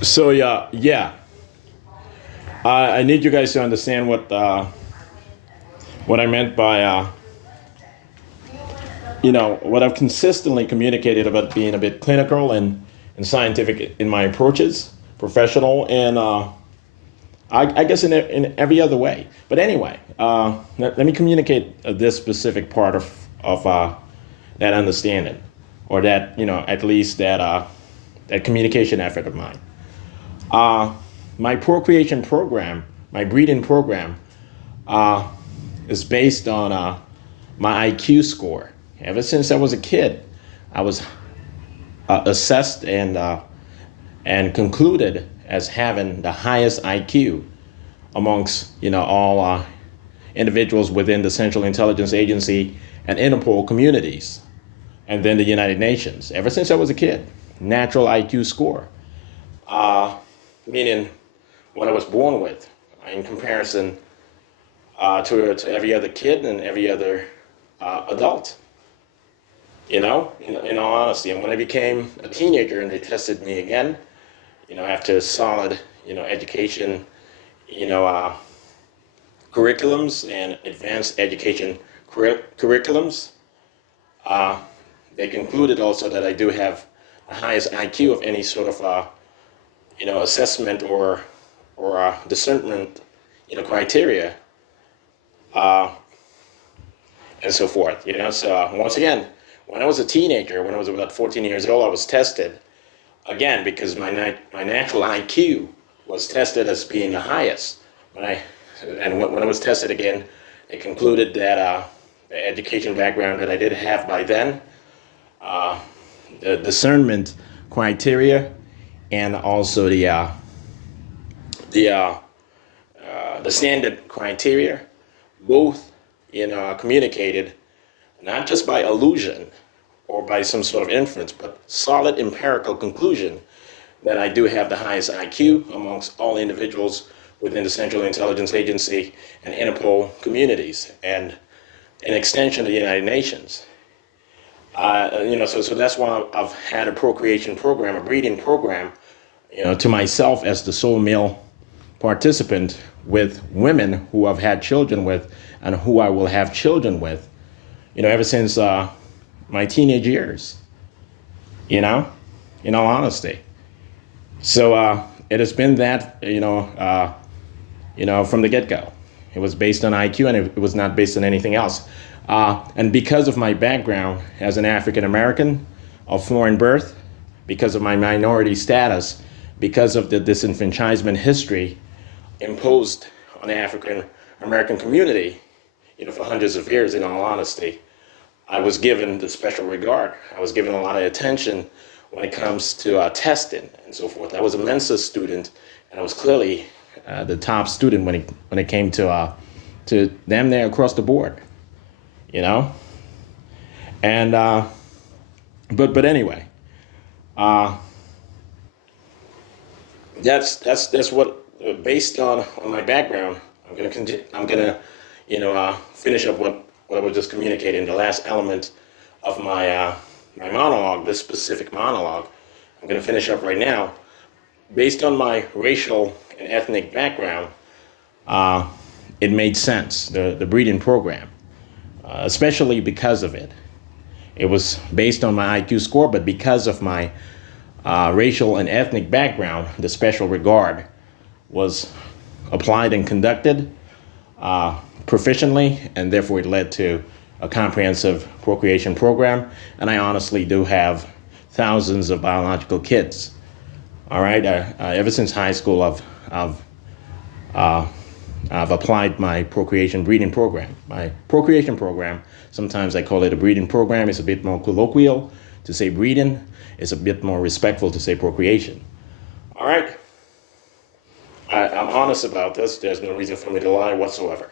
So yeah. I need you guys to understand what I meant by what I've consistently communicated about being a bit clinical and scientific in my approaches, professional, and I guess in every other way. But anyway, let me communicate this specific part of that understanding, or that at least that communication effort of mine. My procreation program, my breeding program, is based on my IQ score. Ever since I was a kid, I was assessed and concluded as having the highest IQ amongst all individuals within the Central Intelligence Agency and Interpol communities, and then the United Nations. Ever since I was a kid, natural IQ score, meaning what I was born with, in comparison to every other kid and every other adult. In all honesty, and when I became a teenager and they tested me again, after solid, education, curriculums and advanced education curriculums, they concluded also that I do have the highest IQ of any sort of, assessment or discernment, criteria, and so forth. So once again, when I was a teenager, when I was about 14 years old, I was tested again because my natural IQ was tested as being the highest. When I was tested again, they concluded that the education background that I did have by then, the discernment criteria, and also the standard criteria, both communicated not just by illusion or by some sort of inference, but solid empirical conclusion that I do have the highest IQ amongst all individuals within the Central Intelligence Agency and Interpol communities, and an extension of the United Nations. So that's why I've had a procreation program, a breeding program, to myself as the sole male participant with women who I've had children with and who I will have children with, ever since my teenage years, in all honesty. So it has been that, from the get-go. It was based on IQ, and it was not based on anything else. And because of my background as an African American of foreign birth, because of my minority status, because of the disenfranchisement history imposed on the African American community, for hundreds of years, in all honesty, I was given the special regard. I was given a lot of attention when it comes to testing and so forth. I was a Mensa student, and I was clearly the top student when it came to damn near across the board, And but anyway, that's what, based on my background, I'm gonna finish up what I was just communicating. The last element of my my monologue, this specific monologue, I'm gonna finish up right now. Based on my racial and ethnic background, it made sense, the breeding program, especially because of it. It was based on my IQ score, but because of my racial and ethnic background, the special regard was applied and conducted proficiently, and therefore it led to a comprehensive procreation program. And I honestly do have thousands of biological kids. All right, ever since high school, I've I've applied my procreation breeding program. My procreation program, sometimes I call it a breeding program. It's a bit more colloquial to say breeding. It's a bit more respectful to say procreation. All right. I'm honest about this. There's no reason for me to lie whatsoever.